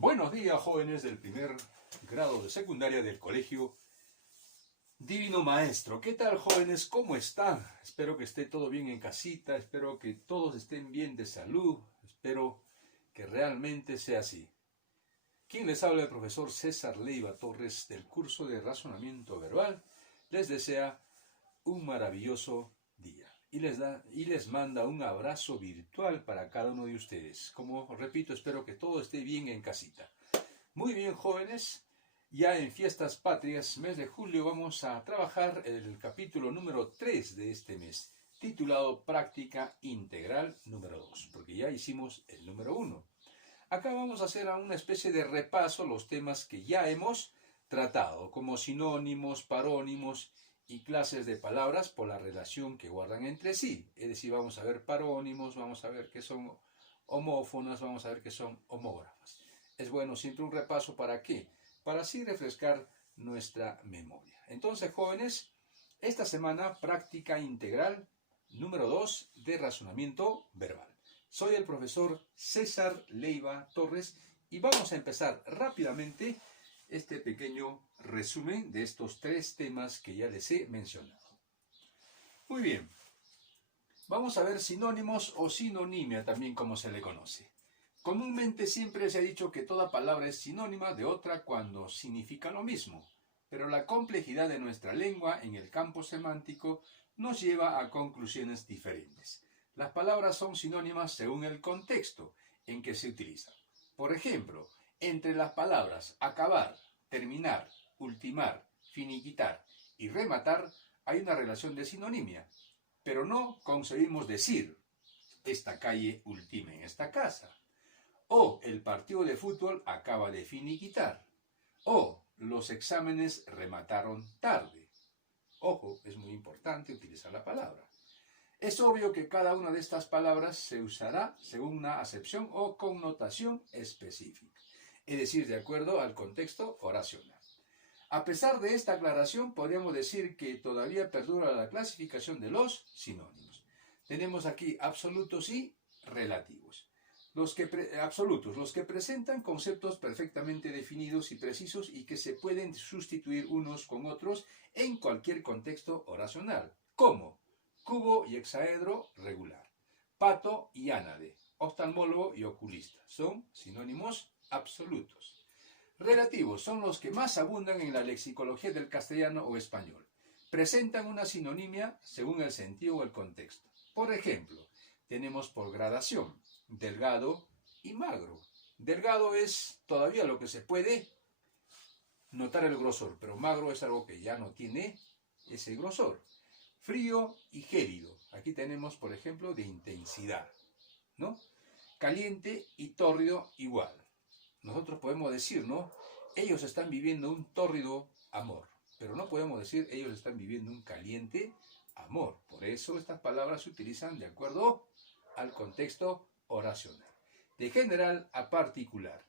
Buenos días, jóvenes del primer grado de secundaria del Colegio Divino Maestro. ¿Qué tal, jóvenes? ¿Cómo están? Espero que esté todo bien en casita, espero que todos estén bien de salud, espero que realmente sea así. Quien les habla, el profesor César Leiva Torres, del curso de razonamiento verbal, les desea un maravilloso día y les manda un abrazo virtual para cada uno de ustedes. Como repito, espero que todo esté bien en casita. Muy bien, jóvenes, ya en Fiestas Patrias, mes de julio, vamos a trabajar el capítulo número 3 de este mes, titulado Práctica Integral número 2, porque ya hicimos el número 1. Acá vamos a hacer una especie de repaso los temas que ya hemos tratado, como sinónimos, parónimos y clases de palabras por la relación que guardan entre sí. Es decir, vamos a ver parónimos, vamos a ver qué son homófonas, vamos a ver qué son homógrafas. Es bueno siempre un repaso, ¿para qué? Para así refrescar nuestra memoria. Entonces, jóvenes, esta semana práctica integral número 2 de razonamiento verbal. Soy el profesor César Leiva Torres y vamos a empezar rápidamente este pequeño resumen de estos 3 temas que ya les he mencionado. Muy bien, vamos a ver sinónimos o sinonimia también, como se le conoce. Comúnmente siempre se ha dicho que toda palabra es sinónima de otra cuando significa lo mismo, pero la complejidad de nuestra lengua en el campo semántico nos lleva a conclusiones diferentes. Las palabras son sinónimas según el contexto en que se utilizan. Por ejemplo, entre las palabras acabar, terminar, ultimar, finiquitar y rematar hay una relación de sinonimia, pero no concebimos decir esta calle ultima en esta casa, o el partido de fútbol acaba de finiquitar, o los exámenes remataron tarde. Ojo, es muy importante utilizar la palabra. Es obvio que cada una de estas palabras se usará según una acepción o connotación específica, es decir, de acuerdo al contexto oracional. A pesar de esta aclaración, podríamos decir que todavía perdura la clasificación de los sinónimos. Tenemos aquí absolutos y relativos. Los que presentan conceptos perfectamente definidos y precisos y que se pueden sustituir unos con otros en cualquier contexto oracional, como cubo y hexaedro regular, pato y ánade, oftalmólogo y oculista, son sinónimos absolutos. Relativos son los que más abundan en la lexicología del castellano o español. Presentan una sinonimia según el sentido o el contexto. Por ejemplo, tenemos por gradación delgado y magro. Delgado es todavía lo que se puede notar el grosor, pero magro es algo que ya no tiene ese grosor. Frío y gélido. Aquí tenemos, por ejemplo, de intensidad, ¿no? Caliente y tórrido igual. Nosotros podemos decir, ¿no? Ellos están viviendo un tórrido amor, pero no podemos decir ellos están viviendo un caliente amor. Por eso estas palabras se utilizan de acuerdo al contexto oracional. De general a particular.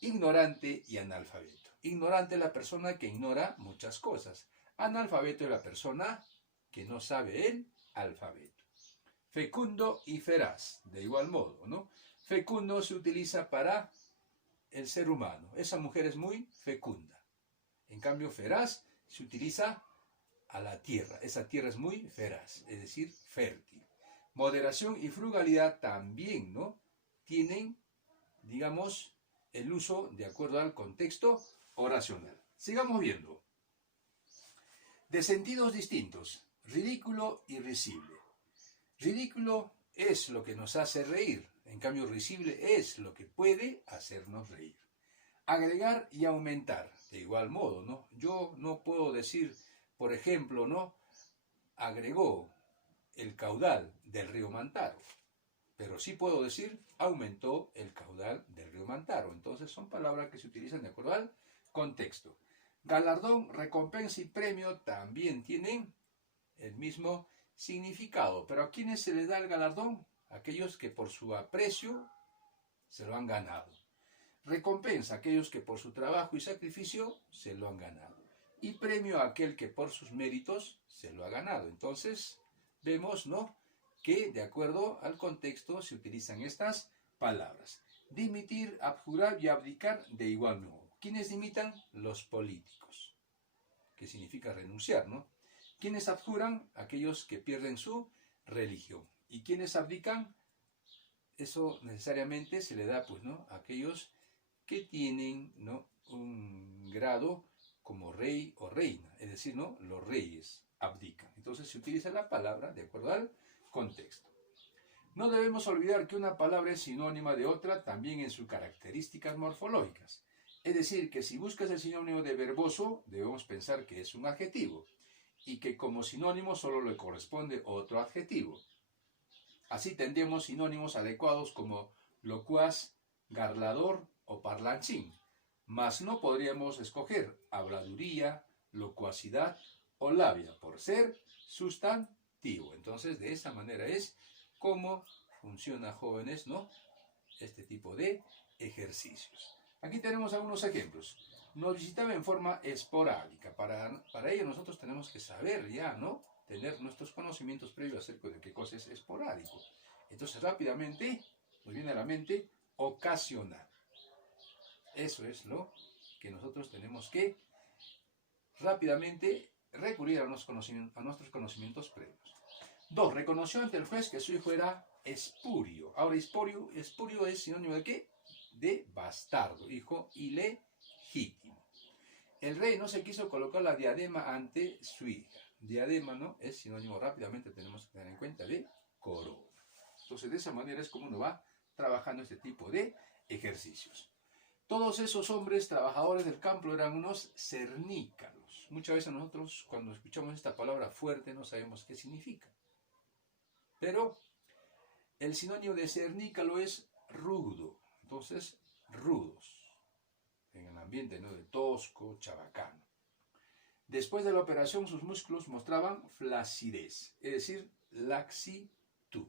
Ignorante y analfabeto. Ignorante es la persona que ignora muchas cosas. Analfabeto es la persona que no sabe el alfabeto. Fecundo y feraz, de igual modo, ¿no? Fecundo se utiliza para el ser humano. Esa mujer es muy fecunda. En cambio, feraz se utiliza a la tierra. Esa tierra es muy feraz, es decir, fértil. Moderación y frugalidad también, ¿no? Tienen, digamos, el uso de acuerdo al contexto oracional. Sigamos viendo. De sentidos distintos. Ridículo y risible. Ridículo es lo que nos hace reír, en cambio risible es lo que puede hacernos reír. Agregar y aumentar, de igual modo, ¿no? Yo no puedo decir, por ejemplo, ¿no? Agregó el caudal del río Mantaro, pero sí puedo decir aumentó el caudal del río Mantaro. Entonces son palabras que se utilizan de acuerdo al contexto. Galardón, recompensa y premio también tienen el mismo significado. Pero ¿a quiénes se les da el galardón? Aquellos que por su aprecio se lo han ganado. Recompensa, aquellos que por su trabajo y sacrificio se lo han ganado. Y premio a aquel que por sus méritos se lo ha ganado. Entonces vemos, ¿no?, que de acuerdo al contexto se utilizan estas palabras. Dimitir, abjurar y abdicar de igual modo. ¿Quiénes dimitan? Los políticos, que significa renunciar, ¿no? ¿Quiénes abjuran? Aquellos que pierden su religión. ¿Y quiénes abdican? Eso necesariamente se le da, pues, ¿no?, a aquellos que tienen, ¿no?, un grado como rey o reina, es decir, ¿no?, los reyes abdican. Entonces se utiliza la palabra de acuerdo al contexto. No debemos olvidar que una palabra es sinónima de otra también en sus características morfológicas. Es decir, que si buscas el sinónimo de verboso, debemos pensar que es un adjetivo, y que como sinónimo solo le corresponde otro adjetivo. Así tendremos sinónimos adecuados como locuaz, garlador o parlanchín, mas no podríamos escoger habladuría, locuacidad o labia por ser sustantivo. Entonces, de esa manera es como funciona, jóvenes, ¿no?, este tipo de ejercicios. Aquí tenemos algunos ejemplos. Nos visitaba en forma esporádica. Para ello nosotros tenemos que saber ya, ¿no?, tener nuestros conocimientos previos acerca de qué cosa es esporádico. Entonces rápidamente nos viene a la mente ocasional. Eso es lo que nosotros tenemos que rápidamente recurrir a nuestros conocimientos previos. 2. Reconoció ante el juez que su hijo era espurio. Ahora, espurio es sinónimo de ¿qué? De bastardo, hijo ilegítimo. El rey no se quiso colocar la diadema ante su hija. Diadema, ¿no?, es sinónimo, rápidamente tenemos que tener en cuenta, de corona. Entonces, de esa manera es como uno va trabajando este tipo de ejercicios. Todos esos hombres trabajadores del campo eran unos cernícalos. Muchas veces nosotros, cuando escuchamos esta palabra fuerte, no sabemos qué significa. Pero el sinónimo de cernícalo es rudo. Entonces, rudos. En el ambiente, ¿no?, de tosco, chabacano. Después de la operación, sus músculos mostraban flacidez, es decir, laxitud.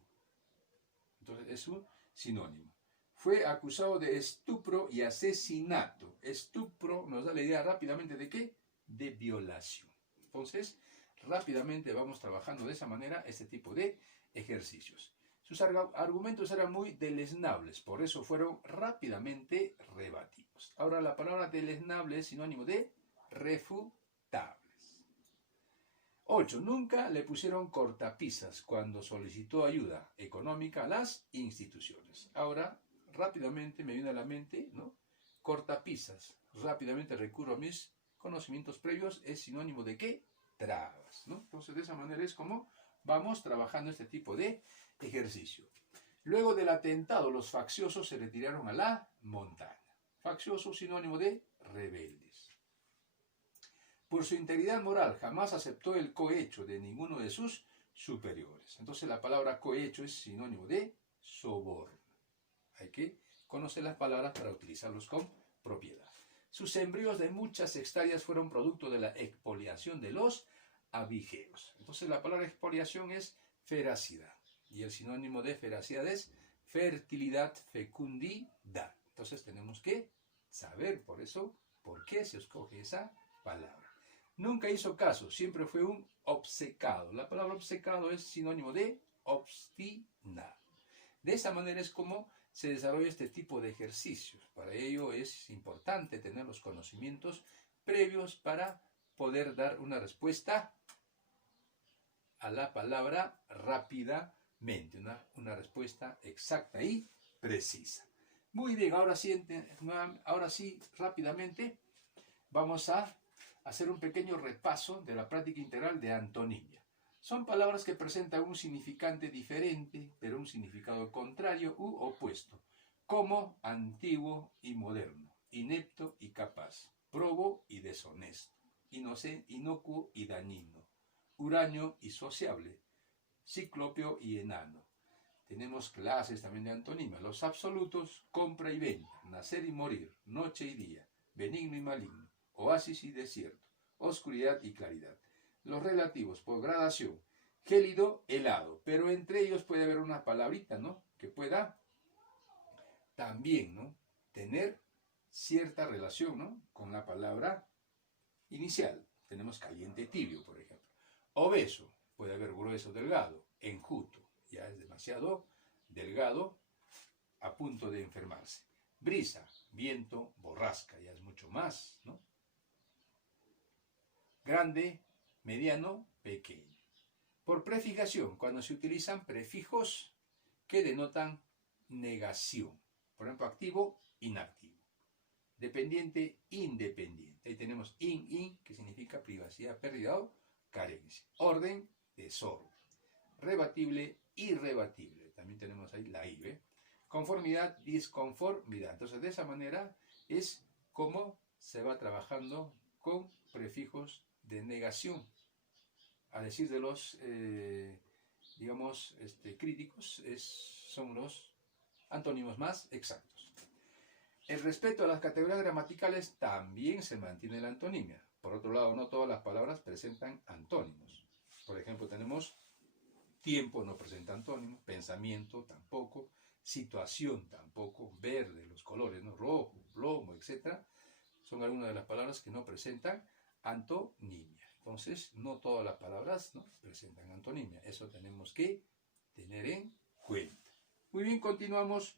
Entonces, es un sinónimo. Fue acusado de estupro y asesinato. Estupro nos da la idea rápidamente de ¿qué? De violación. Entonces, rápidamente vamos trabajando de esa manera este tipo de ejercicios. Sus argumentos eran muy deleznables, por eso fueron rápidamente rebatidos. Ahora, la palabra deleznable es sinónimo de refutables. 8. Nunca le pusieron cortapisas cuando solicitó ayuda económica a las instituciones. Ahora, rápidamente me viene a la mente, ¿no?, cortapisas. Rápidamente recurro a mis conocimientos previos, es sinónimo de ¿qué? Trabas, ¿no? Entonces, de esa manera es como vamos trabajando este tipo de ejercicio. Luego del atentado, los facciosos se retiraron a la montaña. Faccioso, sinónimo de rebeldes. Por su integridad moral, jamás aceptó el cohecho de ninguno de sus superiores. Entonces, la palabra cohecho es sinónimo de soborno. Hay que conocer las palabras para utilizarlos con propiedad. Sus sembríos de muchas hectáreas fueron producto de la expoliación de los abigeos. Entonces, la palabra expoliación es feracidad. Y el sinónimo de feracidad es fertilidad, fecundidad. Entonces, tenemos que saber por eso por qué se escoge esa palabra. Nunca hizo caso, siempre fue un obcecado. La palabra obcecado es sinónimo de obstinado. De esa manera es como se desarrolla este tipo de ejercicios. Para ello es importante tener los conocimientos previos para poder dar una respuesta a la palabra rápidamente, una respuesta exacta y precisa. Muy bien, ahora sí, rápidamente vamos a hacer un pequeño repaso de la práctica integral de antonimia. Son palabras que presentan un significante diferente, pero un significado contrario u opuesto, como antiguo y moderno, inepto y capaz, probo y deshonesto, inocuo y dañino, huraño y sociable, ciclópeo y enano. Tenemos clases también de antonimia. Los absolutos, compra y venta, nacer y morir, noche y día, benigno y maligno, oasis y desierto, oscuridad y claridad. Los relativos, por gradación, gélido, helado, pero entre ellos puede haber una palabrita, ¿no?, que pueda también, ¿no?, tener cierta relación, ¿no?, con la palabra inicial. Tenemos caliente, tibio, por ejemplo. Obeso, puede haber grueso, delgado. Enjuto, ya es demasiado delgado, a punto de enfermarse. Brisa, viento, borrasca, ya es mucho más, ¿no? Grande, mediano, pequeño. Por prefijación, cuando se utilizan prefijos que denotan negación. Por ejemplo, activo, inactivo. Dependiente, independiente. Ahí tenemos in, que significa privacidad, pérdida o carencia. Orden, desorden. Rebatible, irrebatible. También tenemos ahí la I, ¿eh? Conformidad, disconformidad. Entonces, de esa manera es como se va trabajando con prefijos de negación. A decir de los, críticos, son los antónimos más exactos. El respeto a las categorías gramaticales también se mantiene en la antonimia. Por otro lado, no todas las palabras presentan antónimos. Por ejemplo, tenemos tiempo no presenta antónimo, pensamiento tampoco, situación tampoco, verde, los colores, ¿no? Rojo, plomo, etc. Son algunas de las palabras que no presentan antonimia. Entonces, no todas las palabras, ¿no?, presentan antonimia. Eso tenemos que tener en cuenta. Muy bien, continuamos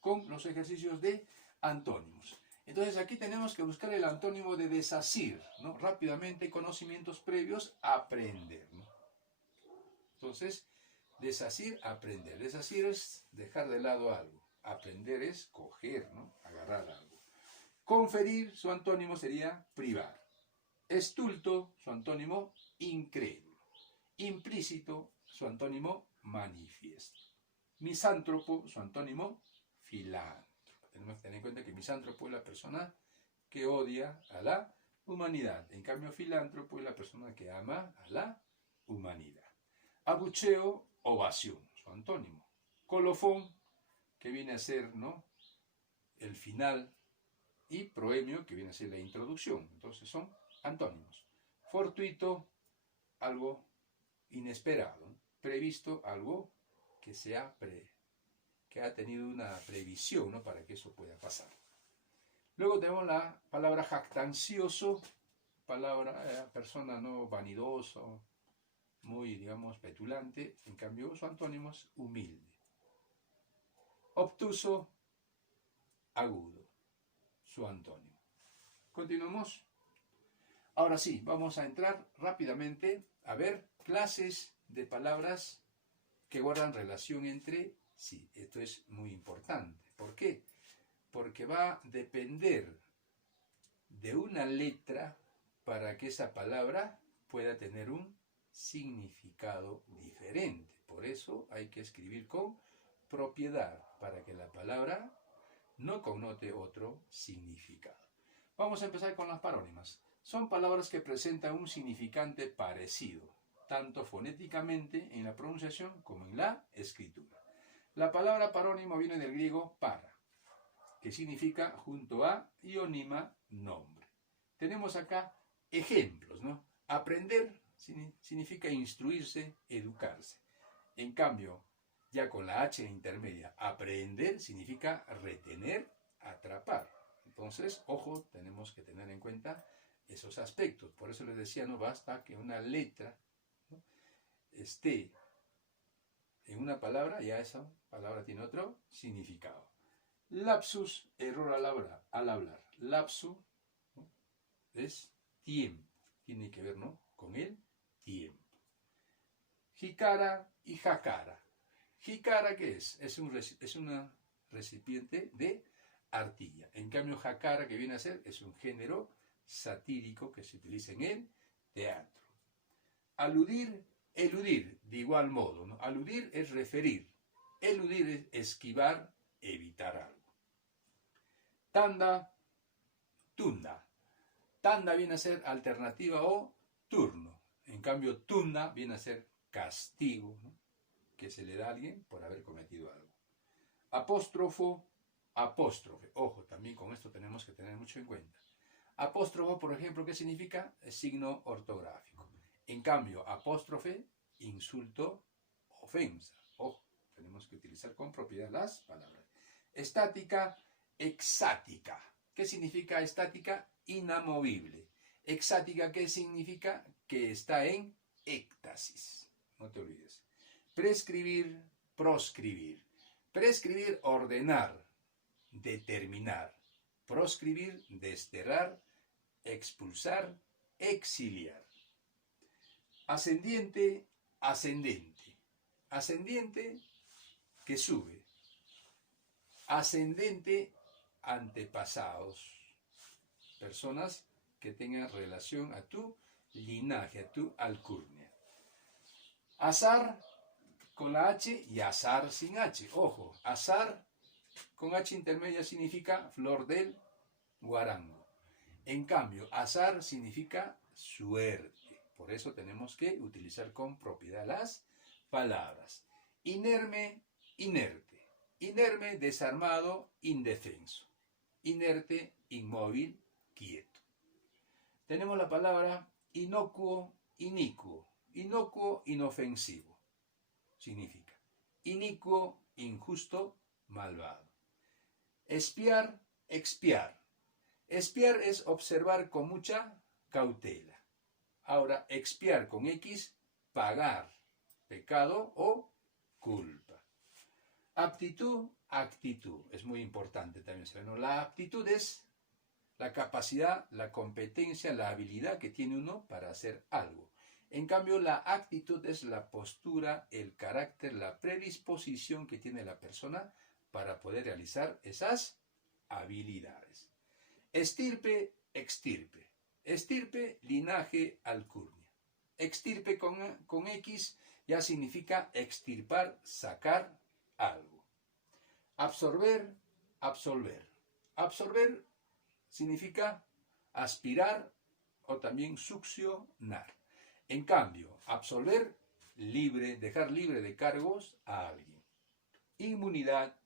con los ejercicios de antónimos. Entonces, aquí tenemos que buscar el antónimo de desasir, ¿no? Rápidamente, conocimientos previos, aprender, ¿no? Entonces, desasir, aprender. Desasir es dejar de lado algo. Aprender es coger, ¿no?, agarrar algo. Conferir, su antónimo sería privar. Estulto, su antónimo, incrédulo. Implícito, su antónimo, manifiesto. Misántropo, su antónimo, filántropo. Tenemos que tener en cuenta que misántropo es la persona que odia a la humanidad. En cambio, filántropo es la persona que ama a la humanidad. Abucheo, ovación, su antónimo. Colofón, que viene a ser, ¿no?, el final. Y proemio, que viene a ser la introducción. Entonces son antónimos. Fortuito, algo inesperado. Previsto, algo que que ha tenido una previsión, ¿no?, para que eso pueda pasar. Luego tenemos la palabra jactancioso, persona no vanidoso, muy, digamos, petulante. En cambio, su antónimo es humilde. Obtuso, agudo, su antónimo. Continuamos. Ahora sí, vamos a entrar rápidamente a ver clases de palabras que guardan relación entre sí. Esto es muy importante. ¿Por qué? Porque va a depender de una letra para que esa palabra pueda tener un significado diferente. Por eso hay que escribir con propiedad, para que la palabra no connote otro significado. Vamos a empezar con las parónimas. Son palabras que presentan un significante parecido, tanto fonéticamente en la pronunciación como en la escritura. La palabra parónimo viene del griego para, que significa junto a y onima, nombre. Tenemos acá ejemplos, ¿no? Aprender significa instruirse, educarse. En cambio, ya con la H intermedia, aprender significa retener, atrapar. Entonces, ojo, tenemos que tener en cuenta esos aspectos. Por eso les decía, no basta que una letra, ¿no?, esté en una palabra, ya esa palabra tiene otro significado. Lapsus, error al hablar. Lapsus, ¿no?, es tiempo. Tiene que ver, ¿no?, con el tiempo. Jicara y jacara. Jicara, ¿qué es? Es una recipiente de artilla. En cambio, jacara, que viene a ser, es un género satírico que se utiliza en el teatro. Aludir, eludir, de igual modo, ¿no? Aludir es referir. Eludir es esquivar, evitar algo. Tanda, tunda. Tanda viene a ser alternativa o turno. En cambio, tunda viene a ser castigo, ¿no?, que se le da a alguien por haber cometido algo. Apóstrofo, apóstrofe. Ojo, también con esto tenemos que tener mucho en cuenta. Apóstrofo, por ejemplo, ¿qué significa? Es signo ortográfico. En cambio, apóstrofe, insulto, ofensa. Ojo, tenemos que utilizar con propiedad las palabras. Estática, exática. ¿Qué significa estática? Inamovible. Exática, ¿qué significa? Que está en éxtasis. No te olvides. Prescribir, proscribir. Prescribir, ordenar. determinar, proscribir, desterrar, expulsar, exiliar. Ascendiente, ascendente. Ascendiente, que sube. Ascendente, antepasados. Personas que tengan relación a tu linaje, a tu alcurnia. Azar con la H y azar sin H. Ojo, azar con H intermedia significa flor del guarango. En cambio, azar significa suerte. Por eso tenemos que utilizar con propiedad las palabras. Inerme, inerte. Inerme, desarmado, indefenso. Inerte, inmóvil, quieto. Tenemos la palabra inocuo, inicuo. Inocuo, inofensivo. Significa inicuo, injusto, malvado. Espiar, expiar. Espiar es observar con mucha cautela. Ahora, expiar con X, pagar, pecado o culpa. Aptitud, actitud. Es muy importante también saberlo. La aptitud es la capacidad, la competencia, la habilidad que tiene uno para hacer algo. En cambio, la actitud es la postura, el carácter, la predisposición que tiene la persona para poder realizar esas habilidades. Estirpe, extirpe. Estirpe, linaje, alcurnia. Extirpe con X ya significa extirpar, sacar algo. Absorber, absolver. Absorber significa aspirar o también succionar. En cambio, absolver, libre, dejar libre de cargos a alguien. Inmunidad,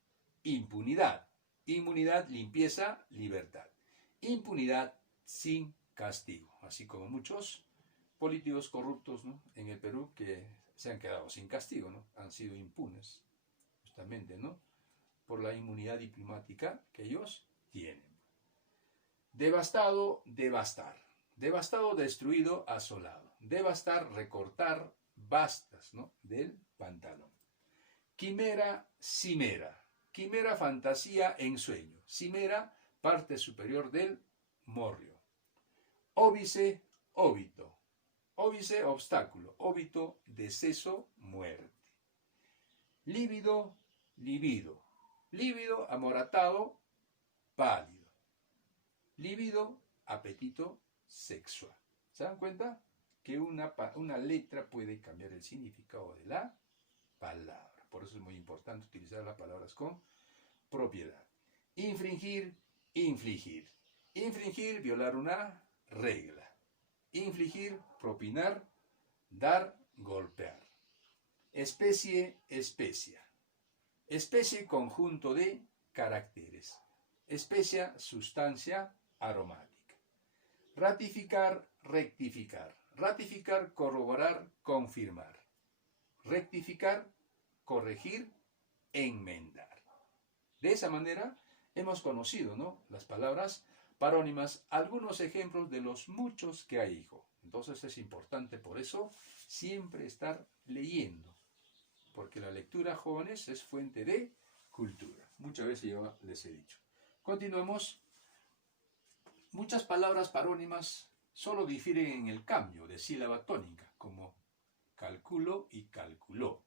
impunidad. Inmunidad, limpieza, libertad. Impunidad, sin castigo. Así como muchos políticos corruptos, ¿no?, en el Perú que se han quedado sin castigo, ¿no? Han sido impunes, justamente, ¿no?, por la inmunidad diplomática que ellos tienen. Devastado, devastar. Devastado, destruido, asolado. Devastar, recortar, bastas, ¿no?, del pantalón. Quimera, cimera. Quimera, fantasía, ensueño. Cimera, parte superior del morrio. Óbice, óbito. Óbice, obstáculo. Óbito, deceso, muerte. Lívido, libido. Lívido, amoratado, pálido. Lívido, apetito sexual. ¿Se dan cuenta? Que una letra puede cambiar el significado de la palabra. Por eso es muy importante utilizar las palabras con propiedad. Infringir, infligir. Infringir, violar una regla. Infligir, propinar, dar, golpear. Especie, especia. Especie, conjunto de caracteres. Especia, sustancia aromática. Ratificar, rectificar. Ratificar, corroborar, confirmar. Rectificar, corregir, enmendar. De esa manera hemos conocido, ¿no?, las palabras parónimas, algunos ejemplos de los muchos que hay, hijo. Entonces es importante por eso siempre estar leyendo, porque la lectura, jóvenes, es fuente de cultura. Muchas veces yo les he dicho. Continuemos. Muchas palabras parónimas solo difieren en el cambio de sílaba tónica, como calculo y calculó,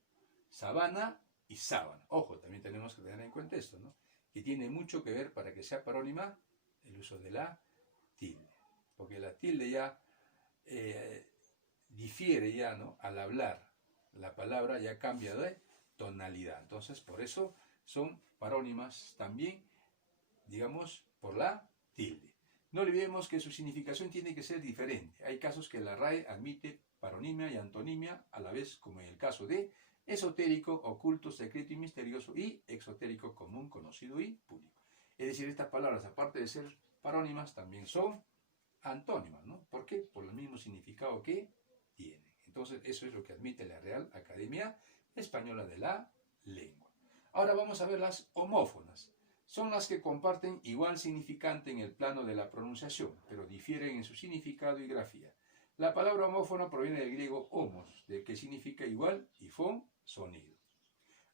sabana y sábana. Ojo, también tenemos que tener en cuenta esto, ¿no?, que tiene mucho que ver para que sea parónima el uso de la tilde, porque la tilde ya difiere ya, ¿no?, al hablar. La palabra ya cambia de tonalidad. Entonces, por eso son parónimas también, digamos, por la tilde. No olvidemos que su significación tiene que ser diferente. Hay casos que la RAE admite paronimia y antonimia a la vez, como en el caso de esotérico, oculto, secreto y misterioso, y exotérico, común, conocido y público. Es decir, estas palabras, aparte de ser parónimas, también son antónimas, ¿no? ¿Por qué? Por el mismo significado que tienen. Entonces, eso es lo que admite la Real Academia Española de la Lengua. Ahora vamos a ver las homófonas. Son las que comparten igual significante en el plano de la pronunciación, pero difieren en su significado y grafía. La palabra homófona proviene del griego homos, del que significa igual, y fon, sonido.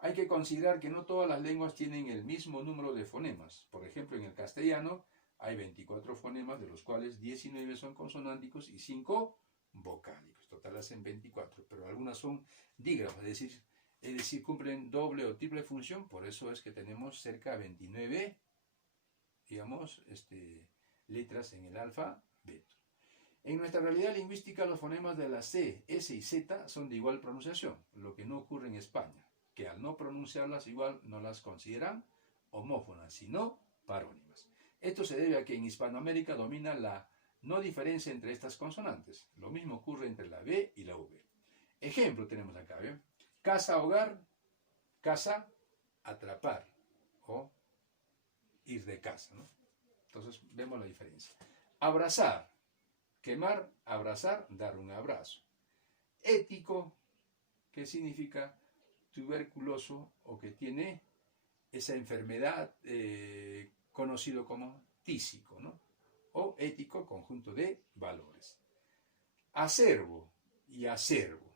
Hay que considerar que no todas las lenguas tienen el mismo número de fonemas. Por ejemplo, en el castellano hay 24 fonemas, de los cuales 19 son consonánticos y 5 vocálicos. Total hacen 24, pero algunas son dígrafos, es decir, cumplen doble o triple función. Por eso es que tenemos cerca de 29, digamos, letras en el alfabeto. En nuestra realidad lingüística, los fonemas de la C, S y Z son de igual pronunciación, lo que no ocurre en España, que al no pronunciarlas igual no las consideran homófonas, sino parónimas. Esto se debe a que en Hispanoamérica domina la no diferencia entre estas consonantes. Lo mismo ocurre entre la B y la V. Ejemplo tenemos acá, ¿bien? Casa, hogar, casa, atrapar o ir de casa, ¿no? Entonces vemos la diferencia. Abrazar, quemar, abrazar, dar un abrazo. Ético, ¿qué significa? Tuberculoso o que tiene esa enfermedad conocido como tísico, ¿no? O ético, conjunto de valores. Acervo y acervo.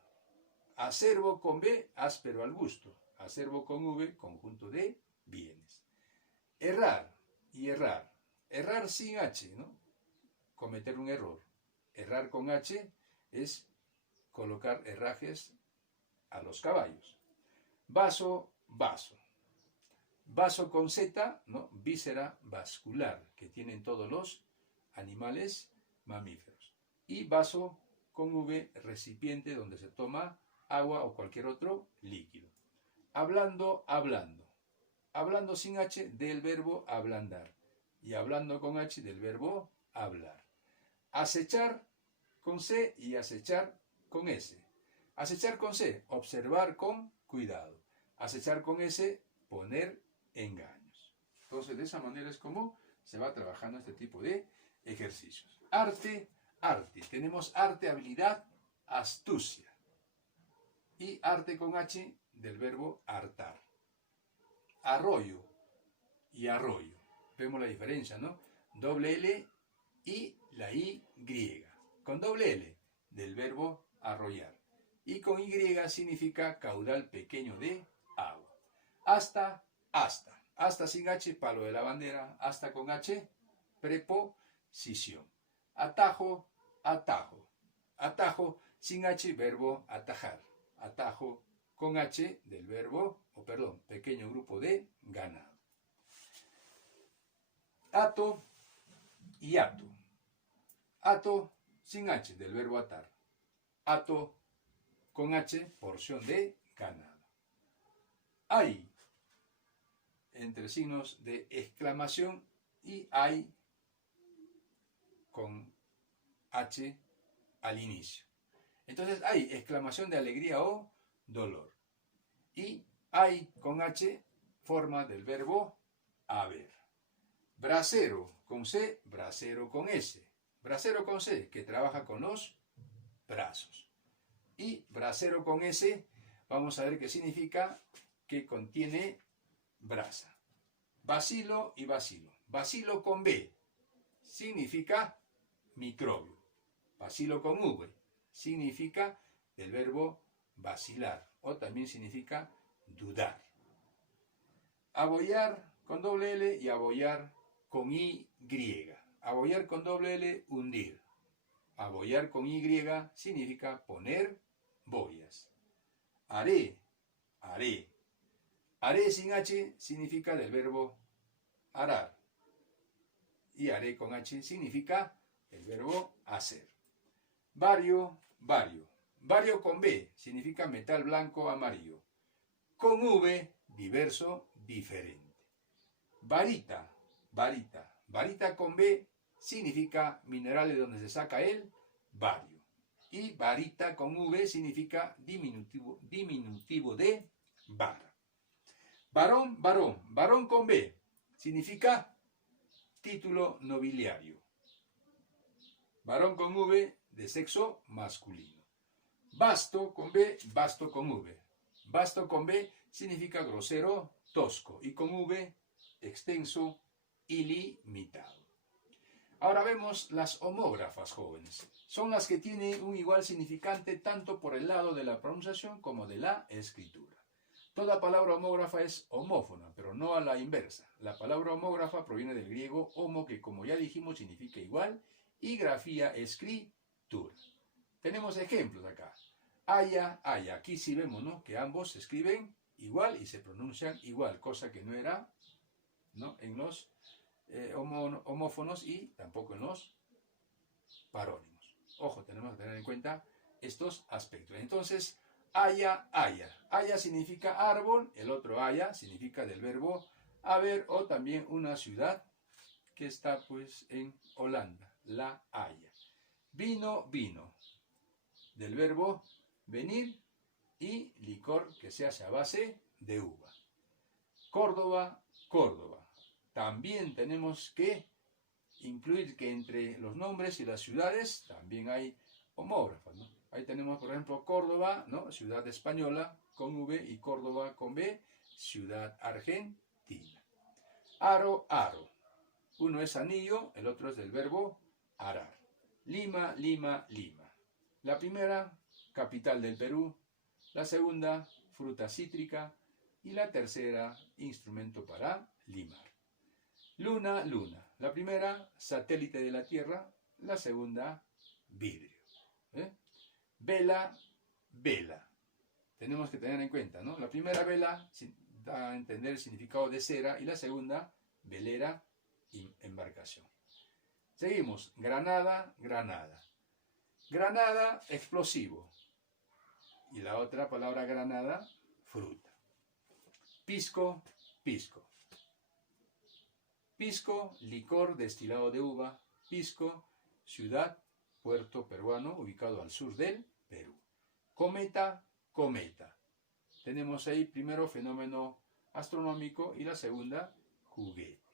Acervo con B, áspero al gusto. Acervo con V, conjunto de bienes. Errar y errar. Errar sin H, ¿no? Cometer un error. Errar con H es colocar herrajes a los caballos. Vaso, vaso. Vaso con Z, ¿no? Víscera vascular, que tienen todos los animales mamíferos. Y vaso con V, recipiente donde se toma agua o cualquier otro líquido. Hablando, hablando. Hablando sin H del verbo ablandar. Y hablando con H del verbo hablar. Acechar con C y acechar con S. Acechar con C, observar con cuidado. Acechar con S, poner engaños. Entonces, de esa manera es como se va trabajando este tipo de ejercicios. Arte, arte. Tenemos arte, habilidad, astucia. Y arte con H del verbo hartar. Arroyo y arroyo. Vemos la diferencia, ¿no? Doble L y la Y. Con doble L del verbo arrollar. Y con Y significa caudal pequeño de agua. Hasta, hasta. Hasta sin H, palo de la bandera. Hasta con H, preposición. Atajo, atajo. Atajo sin H, verbo atajar. Atajo con H del verbo, pequeño grupo de ganado. Ato y ato. Ato sin H del verbo atar. Ato con H, porción de ganado. Hay, entre signos de exclamación, y hay con H al inicio. Entonces hay exclamación de alegría o dolor. Y hay con H, forma del verbo haber. Brasero con C, brasero con S. Brasero con C, que trabaja con los brazos. Y brasero con S, vamos a ver qué significa, que contiene brasa. Bacilo y bacilo. Bacilo con B significa microbio. Bacilo con V significa del verbo vacilar, o también significa dudar. Abollar con doble L y abollar con Y. Abollar con doble L, hundir. Abollar con Y significa poner boyas. Haré, haré. Haré sin H significa del verbo arar. Y haré con H significa el verbo hacer. Vario, vario. Vario con B significa metal blanco amarillo. Con V, diverso, diferente. Varita, varita. Varita con B significa mineral de donde se saca el bario. Y varita con V significa diminutivo de vara. Varón, varón. Varón con B significa título nobiliario. Varón con V, de sexo masculino. Basto con B, basto con V. Basto con B significa grosero, tosco. Y con V, extenso, ilimitado. Ahora vemos las homógrafas, jóvenes. Son las que tienen un igual significante tanto por el lado de la pronunciación como de la escritura. Toda palabra homógrafa es homófona, pero no a la inversa. La palabra homógrafa proviene del griego homo, que como ya dijimos significa igual, y grafía, escritura. Tenemos ejemplos acá. Haya, haya. Aquí sí vemos, ¿no?, que ambos se escriben igual y se pronuncian igual, cosa que no era, ¿no?, en los homófonos y tampoco en los parónimos. Ojo, tenemos que tener en cuenta estos aspectos. Entonces, haya, haya. Haya significa árbol, el otro haya significa del verbo haber, o también una ciudad que está pues en Holanda, La Haya. Vino, vino, del verbo venir, y licor que se hace a base de uva. Córdoba, Córdoba. También tenemos que incluir que entre los nombres y las ciudades también hay homógrafas, ¿no? Ahí tenemos, por ejemplo, Córdoba, ¿no?, ciudad española con V, y Córdoba con B, ciudad argentina. Aro, aro. Uno es anillo, el otro es del verbo arar. Lima, Lima, Lima. La primera, capital del Perú. La segunda, fruta cítrica. Y la tercera, instrumento para limar. Luna, luna. La primera, satélite de la Tierra. La segunda, vidrio. Vela, vela. Tenemos que tener en cuenta, ¿no? La primera vela da a entender el significado de cera, y la segunda, velera, embarcación. Seguimos. Granada, granada. Granada, explosivo. Y la otra palabra granada, fruta. Pisco, pisco. Pisco, licor destilado de uva. Pisco, ciudad, puerto peruano ubicado al sur del Perú. Cometa, cometa. Tenemos ahí primero fenómeno astronómico y la segunda juguete.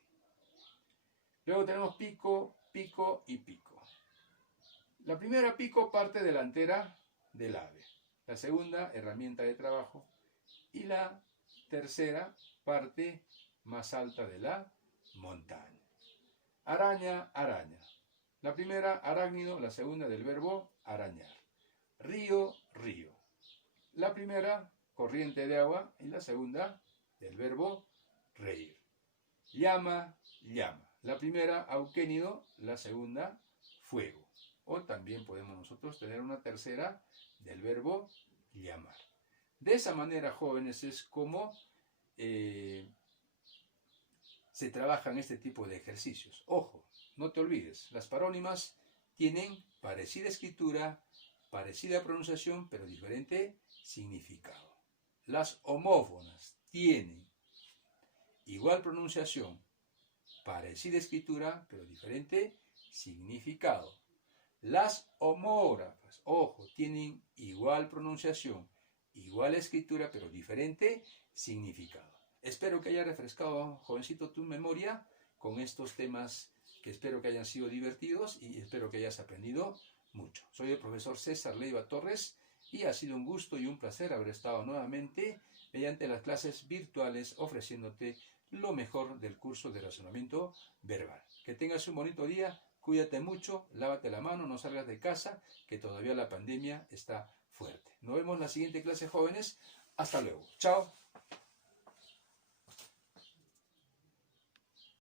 Luego tenemos pico, pico y pico. La primera, pico, parte delantera del ave. La segunda, herramienta de trabajo. Y la tercera, parte más alta de la montaña. Araña, araña. La primera, arácnido, la segunda del verbo arañar. Río, río. La primera, corriente de agua, y la segunda, del verbo reír. Llama, llama. La primera, auquénido, la segunda, fuego. O también podemos nosotros tener una tercera del verbo llamar. De esa manera, jóvenes, es como se trabajan este tipo de ejercicios. Ojo, no te olvides, las parónimas tienen parecida escritura, parecida pronunciación, pero diferente significado. Las homófonas tienen igual pronunciación, parecida escritura, pero diferente significado. Las homógrafas, ojo, tienen igual pronunciación, igual escritura, pero diferente significado. Espero que haya refrescado, jovencito, tu memoria con estos temas, que espero que hayan sido divertidos y espero que hayas aprendido mucho. Soy el profesor César Leiva Torres y ha sido un gusto y un placer haber estado nuevamente mediante las clases virtuales ofreciéndote lo mejor del curso de razonamiento verbal. Que tengas un bonito día, cuídate mucho, lávate la mano, no salgas de casa, que todavía la pandemia está fuerte. Nos vemos en la siguiente clase, jóvenes. Hasta luego. Chao.